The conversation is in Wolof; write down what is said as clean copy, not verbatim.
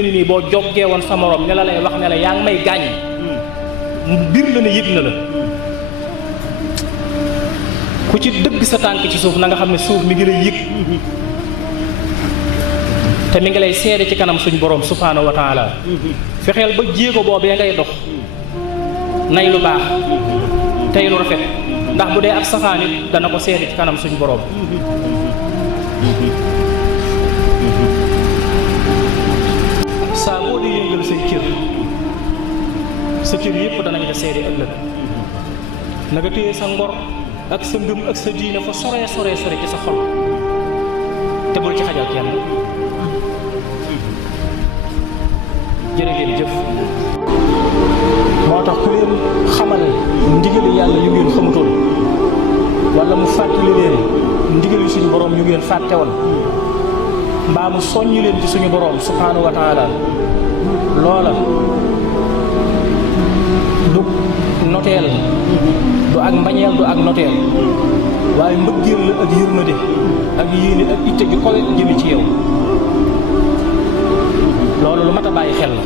ni nii boo joggee woon sa morom ne la lay wax ne la yaa ngi may gaañ mbir la ne yëg na la ku ci dëgg sa tànk ci suuf na nga xam ne suuf mi ngi lay yëg te mi ngi lay seede ci kanam suñ borom subhaanahu wa taala fexeel ba jéego boobee ngay dox nay lu baax tey lu rafet ndax bu dee ab safaan it dana ko seede ci kanam suñ borom saa boo di yëngal say cër sa cër yépp danañ ko seede ëllëg na nga téye sa ngor ak sa ngëm ak sa diine fa sore sore sore ci sa xol te bul ci xajal kenn jërë ngeen jëf moo tax ku leen xamal ndigali yàlla yu ngeen xamutoon wala mu fàttali leen ndigali suñu borom yu ngeen fàtte woon mbaa mu soññu leen ci suñu borom subhaanahu wa taala loola du noteel du ak mbañeel du ak noteel waaye mbëggeel la ak yërmande ak yéene ak itte ju kawe jëme ci yow loolu lu mat a bàyyi xel la